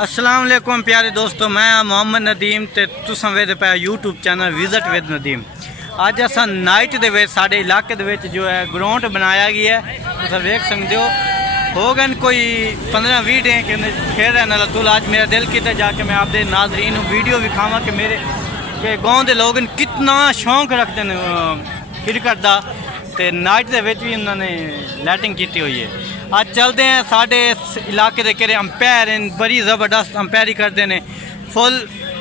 अस्सलाम वालेकुम प्यारे दोस्तों, मैं मोहम्मद नदीम ते तुसां वेखदे पे YouTube channel visit with Nadeem. अज असां नाइट दे विच साडे इलाके दे विच जो है ग्राउंड बनाया गया है, तुसां वेख सकदे हो गए कोई 15-20 डे के खेल रहे न तुल। आज मेरा दिल किता जाके मैं आपदे नाज़रीन नूं वीडियो विखावां कि मेरे के गाँव दे लोग कितना शौक रखते हैं क्रिकेट का। ते नाइट दे विच भी उन्होंने लाइटिंग की हुई है। आज चलते हैं साढ़े इलाके के केरे अंपायर बड़ी ज़बरदस्त अंपायरी करते हैं, फुल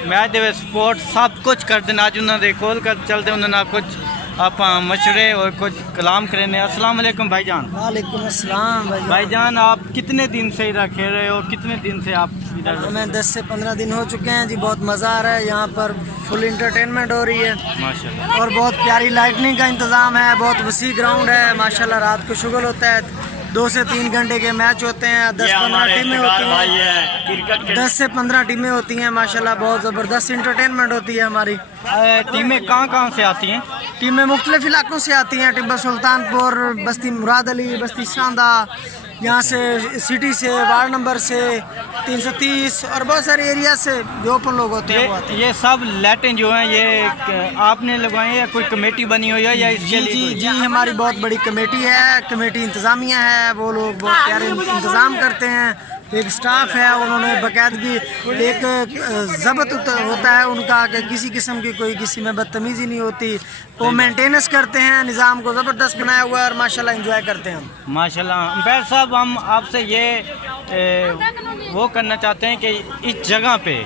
मैच दे सपोर्ट सब कुछ करते हैं। अज उन्होंने कोल कर चलते उन्होंने कुछ आप मशवरे और कुछ कलाम करें। अस्सलाम वालेकुम भाईजान। वालेकुम अस्सलाम भाईजान, आप कितने दिन से इधर खेल रहे हो? कितने दिन से आप इधर? हमें 10 से 15 दिन हो चुके हैं जी। बहुत मज़ा आ रहा है, यहाँ पर फुल इंटरटेनमेंट हो रही है माशाल्लाह, और बहुत प्यारी लाइटनिंग का इंतज़ाम है। बहुत वसी ग्राउंड है माशाल्लाह। रात को शुगल होता है, 2 से 3 घंटे के मैच होते हैं। 10-15 टीमें होती हैं, 10 से 15 टीमें होती हैं माशाल्लाह। बहुत ज़बरदस्त इंटरटेनमेंट होती है हमारी। टीमें कहाँ से आती हैं? टीमें मुख्तलिफ इलाकों से आती हैं। टिब्बा सुल्तानपुर, बस्ती मुराद अली, बस्ती शांदा, यहाँ से सिटी से, वार्ड नंबर से 330 और बहुत सारे एरिया से जो ओपन लोग होते हैं वो आते हैं। ये सब लाइटें जो हैं ये आपने लगवाई है या कोई कमेटी बनी हुई है या इसके लिए? जी हमारी बहुत बड़ी कमेटी है, कमेटी इंतज़ामिया है। वो लोग बहुत प्यारे इंतज़ाम करते हैं। एक स्टाफ है, उन्होंने बाकायदगी एक ज़ब्त होता है उनका कि किसी किस्म की कोई किसी में बदतमीज़ी नहीं होती। वो मेंटेनेंस करते हैं, निज़ाम को ज़बरदस्त बनाया हुआ है और माशाल्लाह एंजॉय करते हैं हम माशाल्लाह। अंपायर साहब, हम आपसे ये वो करना चाहते हैं कि इस जगह पे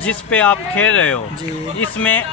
जिस पे आप खेल रहे हो जी, इसमें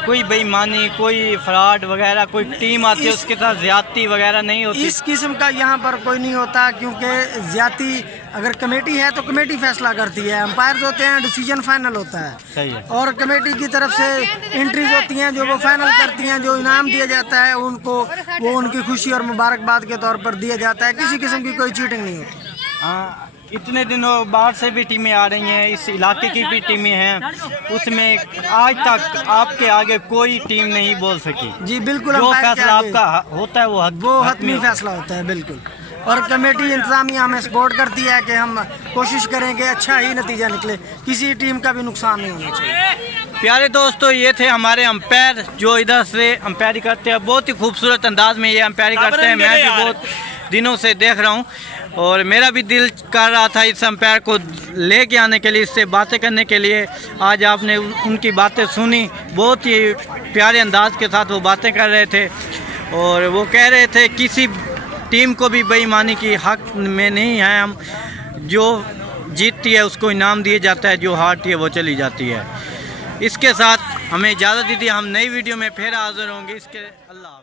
कोई बेईमानी, कोई फ्रॉड वगैरह, कोई टीम आती है उसके साथ ज्यादती वगैरह नहीं होती? इस किस्म का यहाँ पर कोई नहीं होता, क्योंकि ज्यादती अगर कमेटी है तो कमेटी फैसला करती है। अंपायर्स होते हैं, डिसीजन फाइनल होता है। सही है। और कमेटी की तरफ से एंट्रीज होती हैं जो वो फाइनल करती हैं। जो इनाम दिया जाता है उनको वो उनकी खुशी और मुबारकबाद के तौर पर दिया जाता है। किसी किस्म की कोई चीटिंग नहीं होती। हाँ, इतने दिनों बाहर से भी टीमें आ रही हैं, इस इलाके की भी टीमें हैं, उसमें आज तक आपके आगे कोई टीम नहीं बोल सकी? जी बिल्कुल, जो फैसला आपका होता है वो हतमी फैसला होता है बिल्कुल। और कमेटी इंतजामिया हमें सपोर्ट करती है कि हम कोशिश करें कि अच्छा ही नतीजा निकले, किसी टीम का भी नुकसान नहीं होना चाहिए। प्यारे दोस्तों, ये थे हमारे अंपायर जो इधर से अंपायरी करते हैं। बहुत ही खूबसूरत अंदाज में ये अंपायरी करते हैं। मैं भी बहुत दिनों से देख रहा हूँ और मेरा भी दिल कर रहा था इस अंपायर को लेके आने के लिए, इससे बातें करने के लिए। आज आपने उनकी बातें सुनी, बहुत ही प्यारे अंदाज के साथ वो बातें कर रहे थे और वो कह रहे थे किसी टीम को भी बेईमानी की हक में नहीं है। हम जो जीतती है उसको इनाम दिया जाता है, जो हारती है वो चली जाती है। इसके साथ हमें इजाज़त दीजिए, हम नई वीडियो में फिर हाज़िर होंगे। इसके अल्लाह।